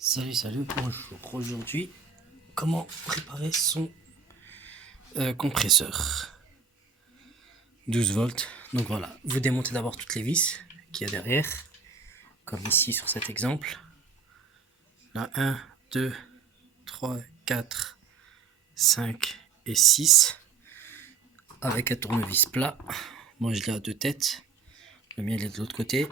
Salut, bonjour. Aujourd'hui, comment préparer son compresseur 12 volts. Donc voilà, vous démontez d'abord toutes les vis qu'il y a derrière, comme ici sur cet exemple. Là, 1, 2, 3, 4, 5 et 6, avec un tournevis plat. Moi je l'ai à deux têtes, le mien il est de l'autre côté,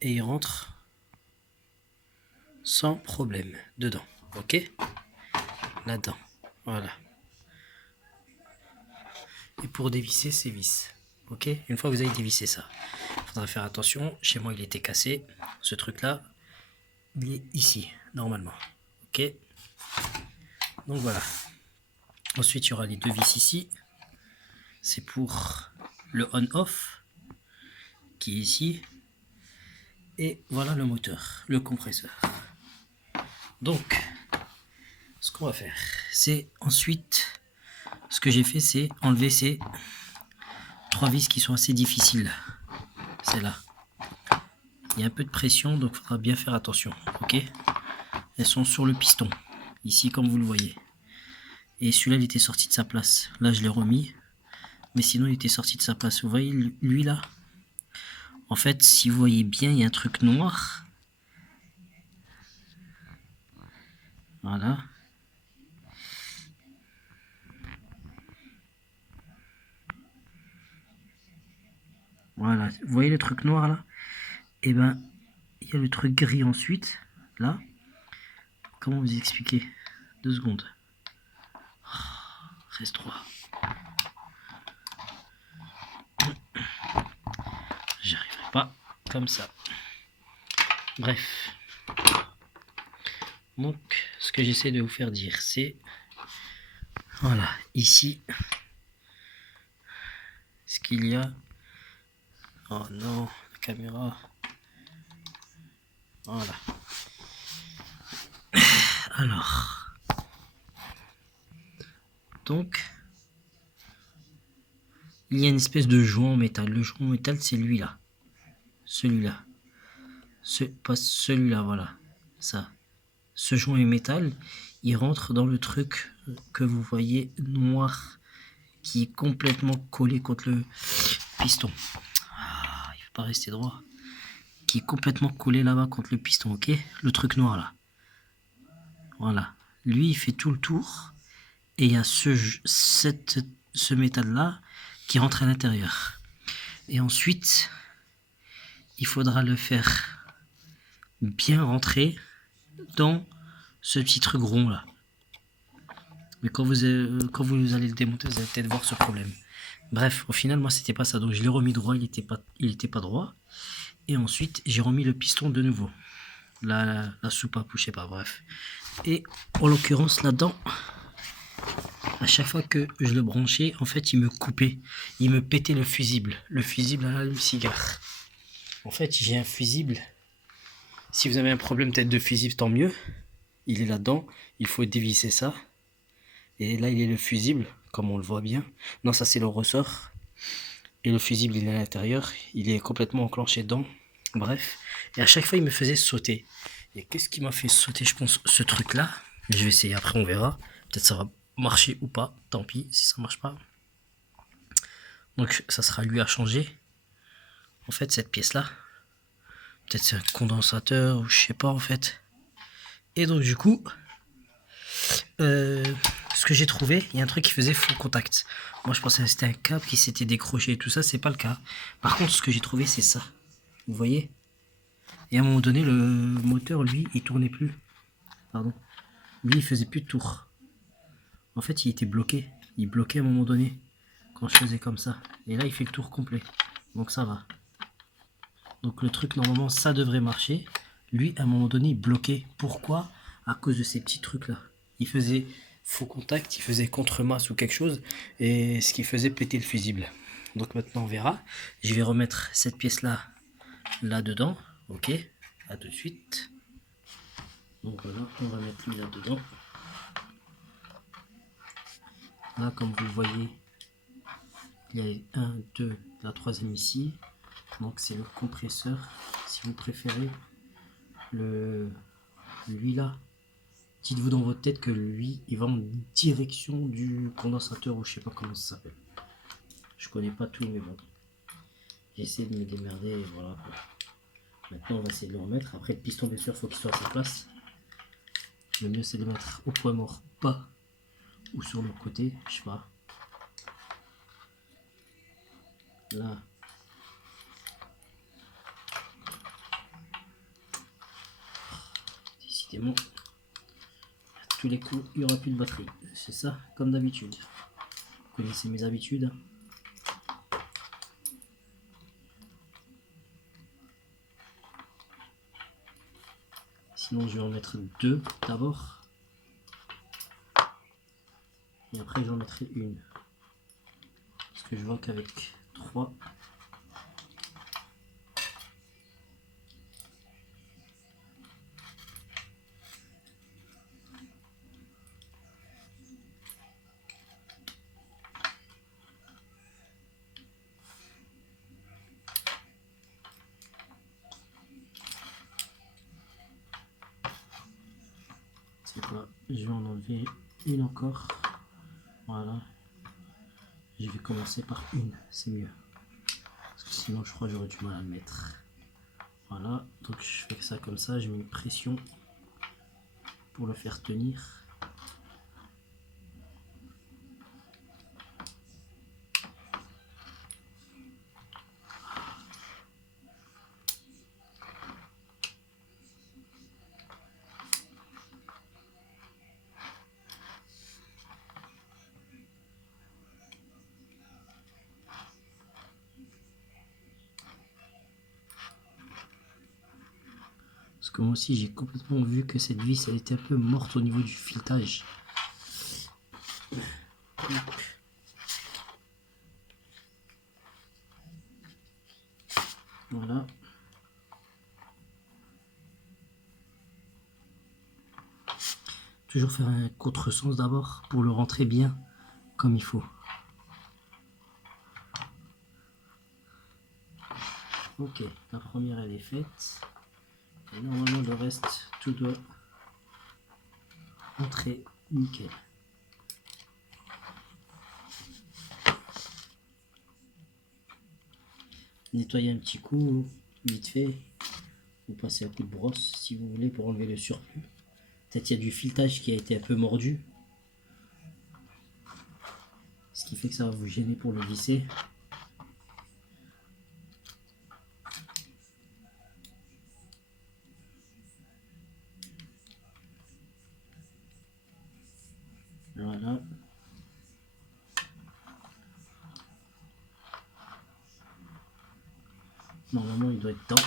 et il rentre sans problème dedans, ok? Là-dedans, voilà. Et pour dévisser ces vis, ok? Une fois que vous avez dévissé ça, il faudra faire attention. Chez moi il était cassé, ce truc là il est ici normalement, ok? Donc voilà. Ensuite il y aura les deux vis ici, c'est pour le on off qui est ici, et voilà le moteur, le compresseur. Donc ce qu'on va faire, c'est ensuite, ce que j'ai fait, c'est enlever ces trois vis qui sont assez difficiles. C'est là, il y a un peu de pression, donc il faudra bien faire attention, ok? Elles sont sur le piston, ici comme vous le voyez. Et celui-là il était sorti de sa place, là je l'ai remis, mais sinon il était sorti de sa place. Vous voyez lui là, en fait si vous voyez bien il y a un truc noir, voilà. Voilà, vous voyez le truc noir là? Et ben il y a le truc gris ensuite, là. Comment vous expliquer? 2 secondes. Reste 3. J'arriverai pas comme ça. Bref. Donc, ce que j'essaie de vous faire dire, c'est... Voilà, ici, ce qu'il y a... Oh non, la caméra... Voilà. Alors... Donc... Il y a une espèce de joint en métal. Le joint en métal, c'est lui là. Celui-là. Pas celui-là, voilà. Ça. Ce joint en métal, il rentre dans le truc que vous voyez noir, qui est complètement collé contre le piston. Ah, il ne faut pas rester droit. Qui est complètement collé là-bas contre le piston, ok? Le truc noir là. Voilà. Lui, il fait tout le tour. Et il y a ce métal-là qui rentre à l'intérieur. Et ensuite, il faudra le faire bien rentrer dans ce petit truc rond là. Mais quand vous allez le démonter, vous allez peut-être voir ce problème. Bref, au final, moi, c'était pas ça. Donc, je l'ai remis droit, il était pas droit. Et ensuite, j'ai remis le piston de nouveau. La soupape, ou je sais pas, bref. Et en l'occurrence, là-dedans, à chaque fois que je le branchais, en fait, il me coupait. Il me pétait le fusible. Le fusible à l'allume-cigare. En fait, j'ai un fusible. Si vous avez un problème peut-être de fusible, tant mieux. Il est là-dedans. Il faut dévisser ça. Et là, il est le fusible, comme on le voit bien. Non, ça, c'est le ressort. Et le fusible, il est à l'intérieur. Il est complètement enclenché dedans. Bref. Et à chaque fois, il me faisait sauter. Et qu'est-ce qui m'a fait sauter, je pense, ce truc-là? Je vais essayer, après on verra. Peut-être ça va marcher ou pas. Tant pis, si ça marche pas. Donc, ça sera lui à changer. En fait, cette pièce-là. Peut-être c'est un condensateur, ou je sais pas, en fait. Et donc, du coup... ce que j'ai trouvé, il y a un truc qui faisait full contact. Moi je pensais que c'était un câble qui s'était décroché et tout ça, c'est pas le cas. Par contre, ce que j'ai trouvé, c'est ça. Vous voyez? Et à un moment donné, le moteur, lui, il tournait plus. Pardon. Lui, il faisait plus de tour. En fait, il était bloqué. Il bloquait à un moment donné quand je faisais comme ça. Et là, il fait le tour complet. Donc ça va. Donc le truc, normalement, ça devrait marcher. Lui, à un moment donné, il bloquait. Pourquoi? À cause de ces petits trucs-là. Il faisait faux contact, il faisait contre-masse ou quelque chose, et ce qui faisait péter le fusible. Donc maintenant, on verra. Je vais remettre cette pièce-là, là-dedans. Ok, à tout de suite. Donc voilà, on va mettre lui là-dedans. Là, comme vous le voyez, il y a 1, 2, la troisième ici. Donc c'est le compresseur, si vous préférez, le lui là, dites-vous dans votre tête que lui, il va en direction du condensateur ou je sais pas comment ça s'appelle. Je connais pas tout, mais bon. J'essaie de me démerder et voilà. Maintenant, on va essayer de le remettre. Après, le piston, bien sûr, il faut qu'il soit à sa place. Le mieux, c'est de le mettre au point mort bas ou sur le côté, je sais pas. Là. Décidément, à tous les coups, il n'y aura plus de batterie. C'est ça, comme d'habitude. Vous connaissez mes habitudes. Sinon, je vais en mettre deux d'abord. Et après, j'en mettrai une. Parce que je vois qu'avec 3, c'est quoi? Je vais en enlever une encore. Voilà. Je vais commencer par une, c'est mieux. Parce que sinon, je crois que j'aurais du mal à le mettre. Voilà, donc je fais ça comme ça, je mets une pression pour le faire tenir. Parce que moi aussi j'ai complètement vu que cette vis elle était un peu morte au niveau du filetage. Voilà. Toujours faire un contresens d'abord pour le rentrer bien comme il faut. Ok, la première elle est faite. Et normalement le reste tout doit entrer nickel. Nettoyer un petit coup, vite fait. Vous passez un coup de brosse si vous voulez pour enlever le surplus. Peut-être il y a du filetage qui a été un peu mordu. Ce qui fait que ça va vous gêner pour le visser. Voilà. Normalement il doit être dedans.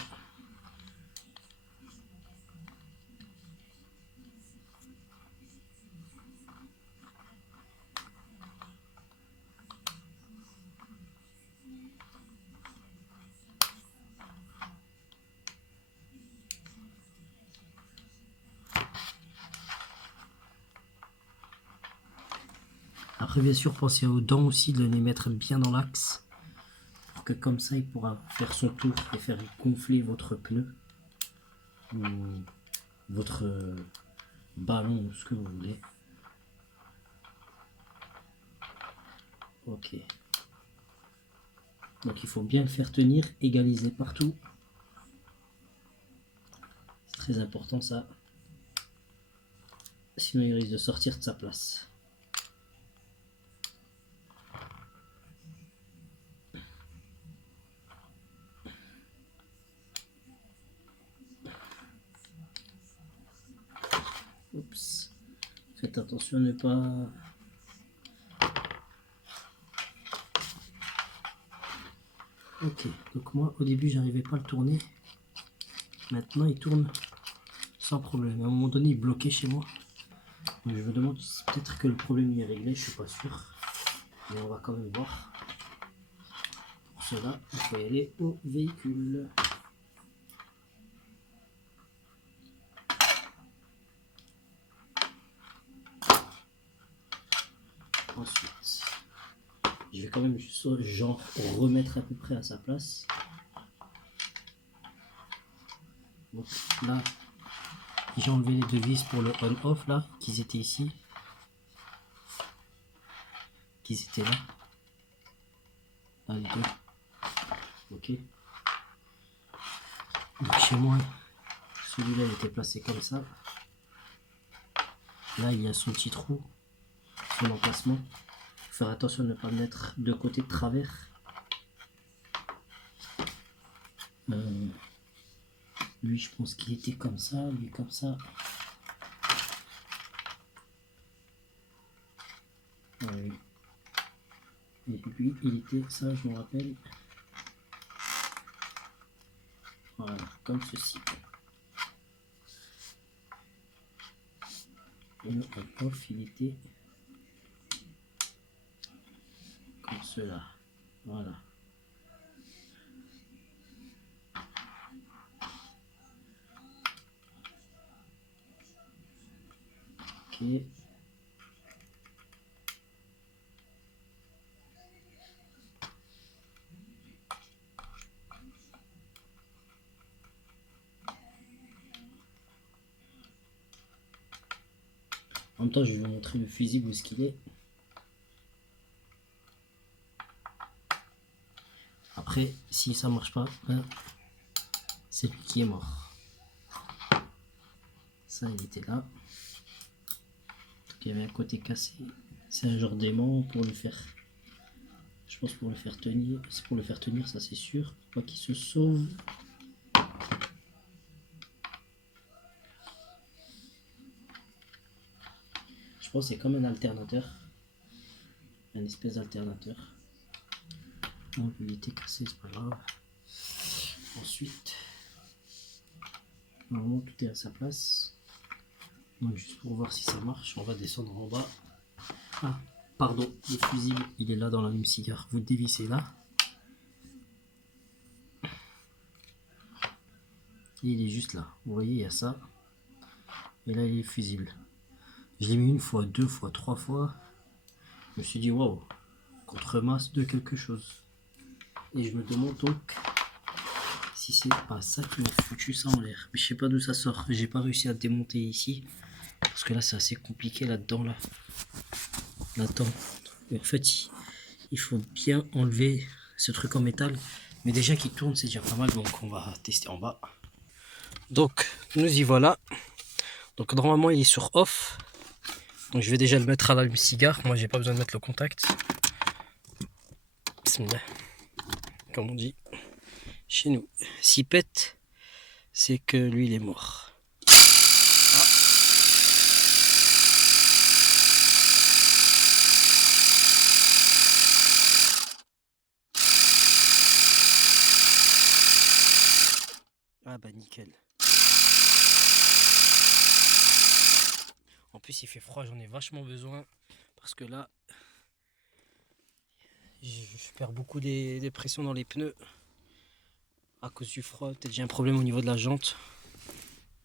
Après bien sûr pensez aux dents aussi de les mettre bien dans l'axe. Pour que comme ça il pourra faire son tour et faire gonfler votre pneu. Ou votre ballon ou ce que vous voulez. Ok. Donc il faut bien le faire tenir, égaliser partout. C'est très important ça. Sinon il risque de sortir de sa place. Oups. Faites attention à ne pas... Ok, donc moi au début j'arrivais pas à le tourner. Maintenant il tourne sans problème. À un moment donné il bloquait chez moi. Donc, je me demande si peut-être que le problème est réglé, je suis pas sûr. Mais on va quand même voir. Pour cela, il faut y aller au véhicule. Ensuite, je vais quand même genre remettre à peu près à sa place. Donc là, J'ai enlevé les deux vis pour le on-off là, qui étaient ici. Qui étaient là. Là, les deux. Ok. Donc chez moi, celui-là il était placé comme ça. Là, il y a son petit trou, son emplacement. Faire attention de ne pas le mettre de côté de travers. Lui, je pense qu'il était comme ça, lui comme ça. Oui. Et lui, il était, ça je me rappelle, voilà, comme ceci. Et le off, il était comme cela. Voilà. Ok. En même temps, je vais vous montrer le fusible où est-ce qu'il est. Après, si ça marche pas, hein, c'est lui qui est mort. Ça, il était là. Donc, il y avait un côté cassé. C'est un genre d'aimant pour le faire. Je pense pour le faire tenir. C'est pour le faire tenir, ça c'est sûr. Pour pas qu'il se sauve. Je pense que c'est comme un alternateur. Un espèce d'alternateur. Donc il était cassé, c'est pas grave. Ensuite, normalement tout est à sa place. Donc juste pour voir si ça marche, on va descendre en bas. Ah, pardon, le fusible, il est là dans l'allume-cigare. Vous le dévissez là. Et il est juste là. Vous voyez, il y a ça. Et là, il est fusible. Je l'ai mis une fois, deux fois, trois fois. Je me suis dit, waouh, contre-masse de quelque chose. Et je me demande donc si c'est pas ça qui m'a foutu ça en l'air. Mais je sais pas d'où ça sort. J'ai pas réussi à démonter ici. Parce que là, c'est assez compliqué là-dedans. Là-dedans. En fait, il faut bien enlever ce truc en métal. Mais déjà qu'il tourne, c'est déjà pas mal. Donc, on va tester en bas. Donc, nous y voilà. Donc, normalement, il est sur off. Donc, je vais déjà le mettre à l'allume-cigare. Moi, j'ai pas besoin de mettre le contact. Bismillah. Comme on dit chez nous. S'il pète, c'est que lui, il est mort. Ah bah nickel. En plus il fait froid, j'en ai vachement besoin. Parce que là, je perds beaucoup des pressions dans les pneus. À cause du froid, peut-être j'ai un problème au niveau de la jante.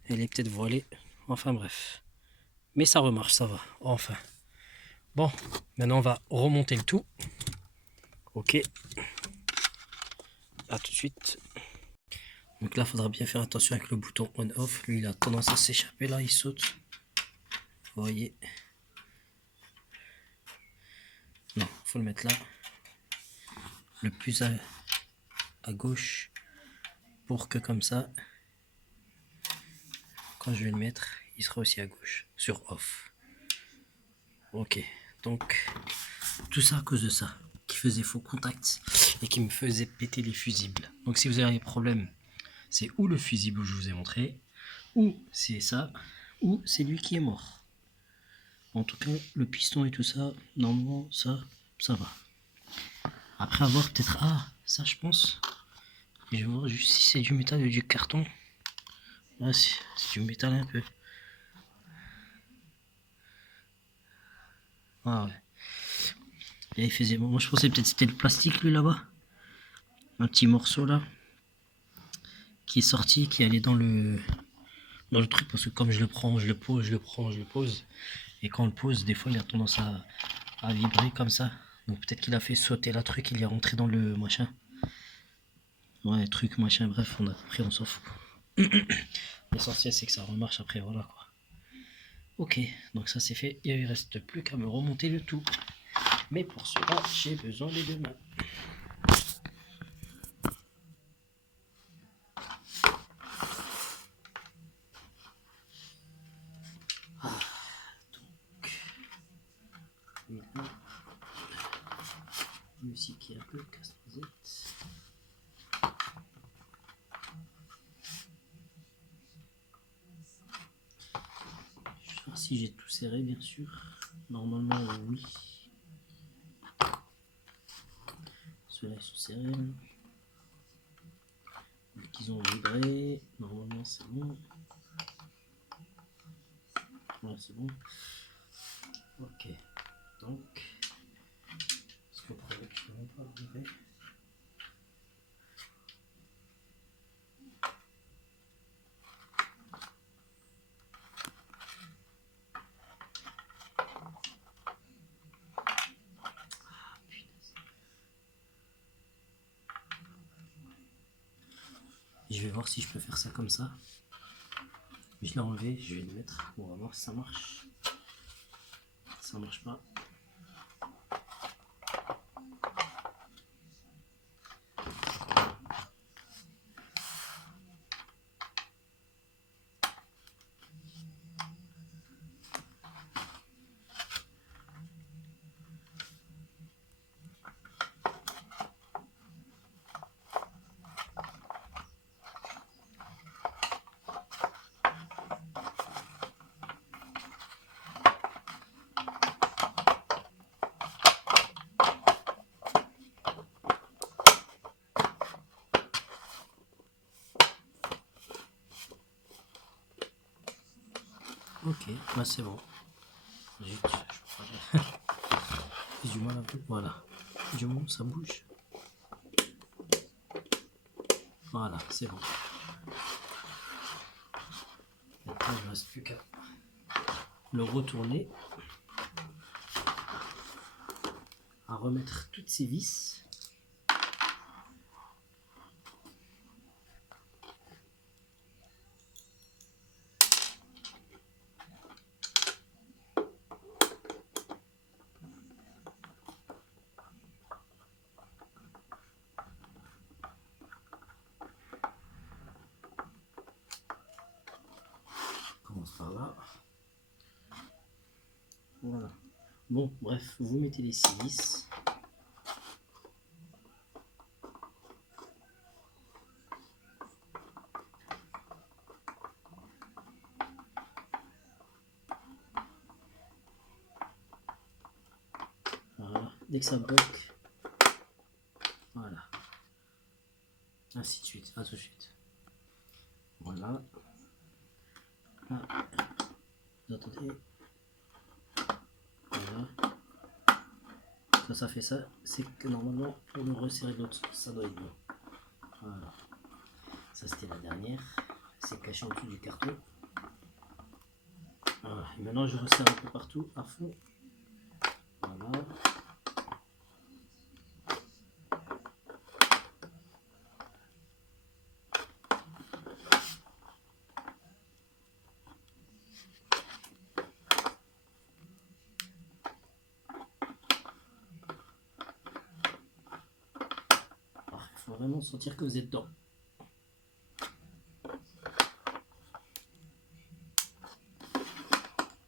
Elle est peut-être voilée. Enfin bref. Mais ça remarche, ça va. Enfin. Bon, maintenant on va remonter le tout. Ok. À tout de suite. Donc là, il faudra bien faire attention avec le bouton on-off. Lui, il a tendance à s'échapper là, il saute. Vous voyez. Non, faut le mettre là. Le plus à gauche. Pour que comme ça, quand je vais le mettre, il sera aussi à gauche. Sur off. Ok. Donc, tout ça à cause de ça. Qui faisait faux contact. Et qui me faisait péter les fusibles. Donc si vous avez des problèmes, c'est ou le fusible où je vous ai montré, ou c'est ça, ou c'est lui qui est mort. En tout cas, le piston et tout ça, normalement, ça va. Après avoir peut-être, ah, ça je pense, je vais voir juste si c'est du métal ou du carton. Ah, c'est du métal un peu. Ah ouais. Et il faisait, moi je pensais peut-être c'était le plastique lui là-bas. Un petit morceau là. Qui est sorti, qui allait dans le truc, parce que comme je le prends, je le pose, je le prends, je le pose. Et quand on le pose, des fois il a tendance à vibrer comme ça. Donc peut-être qu'il a fait sauter la truc, il est rentré dans le machin. Ouais, truc, machin, bref, on a compris, on s'en fout. L'essentiel c'est que ça remarche après, voilà quoi. Ok, donc ça c'est fait, il ne reste plus qu'à me remonter le tout. Mais pour cela, j'ai besoin des deux mains. Maintenant, musique qui est un peu casse-noisette. Je vais voir si j'ai tout serré, bien sûr. Normalement, oui. Ceux-là, ils sont serrés. Vu qu'ils ont vibré, normalement, c'est bon. Voilà, c'est bon. Ok. Donc, ce que je ne peux pas arriver. Je vais voir si je peux faire ça comme ça. Je l'ai enlevé, je vais le mettre. On va voir si ça marche. Ça marche pas. Ok, bah c'est bon. Zut, j'ai du mal un peu. Voilà. Du moment ça bouge. Voilà, c'est bon. Maintenant, il ne reste plus qu'à le retourner, à remettre toutes ces vis. On commence par là. Voilà. Bon, bref, vous mettez les 6 vis. Voilà. Dès que ça bloque, voilà. Ainsi de suite, à tout de suite. Voilà. Ah. Vous entendez? Voilà. Quand ça fait ça, c'est que normalement, pour le resserrer de l'autre sens, ça doit être bon. Voilà. Ça, c'était la dernière. C'est caché en dessous du carton. Voilà. Et maintenant, je resserre un peu partout, à fond. Voilà. Il faut vraiment sentir que vous êtes dedans.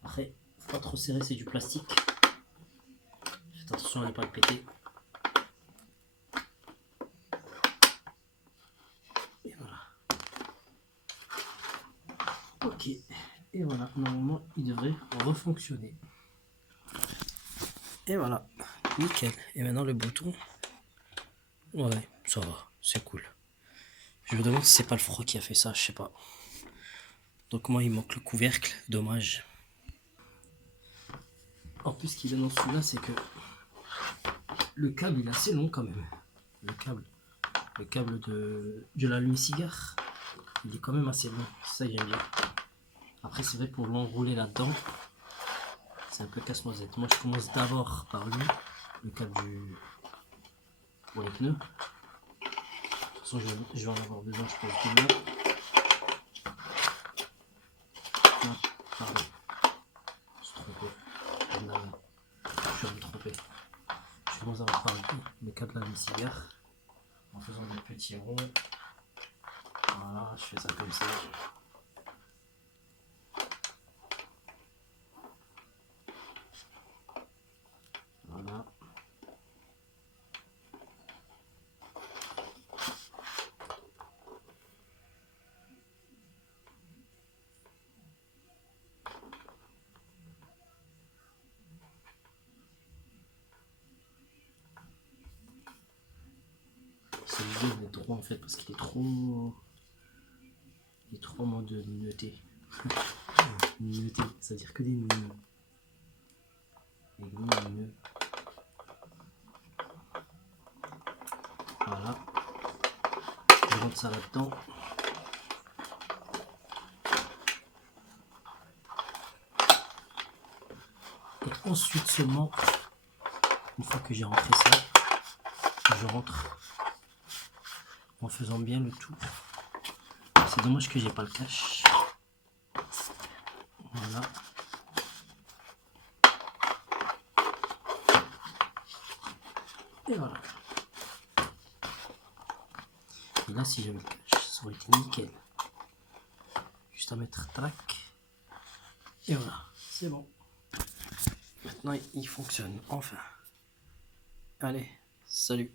Après, faut pas trop serrer, c'est du plastique. Faites attention à ne pas le péter. Et voilà. Ok. Et voilà, normalement, il devrait refonctionner. Et voilà, nickel. Et maintenant le bouton. Ouais, ça va, c'est cool. Je me demande si c'est pas le froid qui a fait ça, je sais pas. Donc moi il manque le couvercle, dommage. En plus ce qui est dans celui-là, c'est que le câble il est assez long quand même. Le câble de l'allume-cigare, il est quand même assez long. Ça j'aime bien. Après c'est vrai pour l'enrouler là-dedans, c'est un peu casse-noisette. Moi je commence d'abord par lui, le câble pour les pneus. De toute façon je vais en avoir besoin je pense demain. cadre là, du cigare en faisant des petits ronds. Voilà, je fais ça comme ça. Voilà. Celui-là il est droit en fait parce qu'il est trop. Il est trop en mode neuté. Neuté, c'est-à-dire que des nœuds. Des gros nœuds. Voilà. Je rentre ça là-dedans. Et ensuite seulement, une fois que j'ai rentré ça, je rentre en faisant bien le tout. C'est dommage que j'ai pas le cache. Voilà. Et voilà. Et là, si j'avais le cache, ça aurait été nickel. Juste à mettre track. Et voilà, c'est bon. Maintenant, il fonctionne, enfin. Allez, salut.